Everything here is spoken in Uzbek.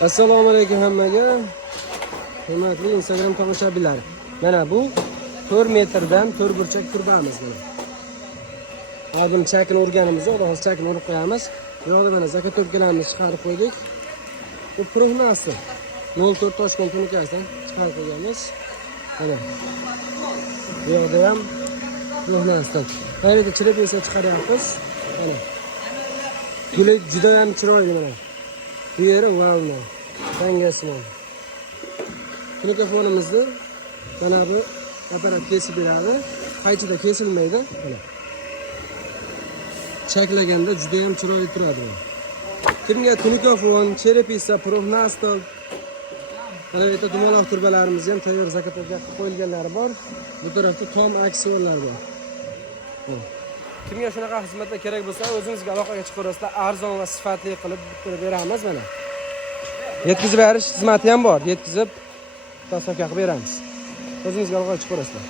Assalomu alaykum hammaga. Hurmatli Instagram tomoshabinlar. Mana bu 4 metrdan 4 burchak turbamiz mana. Hozir chakini urganimiz yo'q, hozir chakini urib qo'yamiz. Bu yerda mana zakatobkalarimizni chiqarib qo'ydik. Bu prognasi 04 Toshkent tunikasidan chiqarib qo'yganmiz. Mana. Bu yerda ham prognasidan. Qayerda chirib esa chiqaryapmiz. Mana. Guli juda ham chiroyli mana. Bu yeri valna. Tangasman. Mikrofonimizni mana bu apparat kesib beradi. Qaychida kesilmaydi. Mana. Chaklaganda juda ham chiroyli turadi. Kimga mikrofon, cherepisa, prognastol, mana bu yerda dumaloq turbalarimiz ham tayyor zakatga qo'yilganlari bor. Bu tarafda tom aksiyonlar bor. Kimga shunaqa xizmatlar kerak bo'lsa, o'zingizga aloqaga chiqarasizlar, arzon va sifatli qilib bitirib beramiz mana. Yetkazib berish xizmati ham bor. Yetkazib dostavka qilib beramiz. O'zingizga aloqaga chiqarasizlar.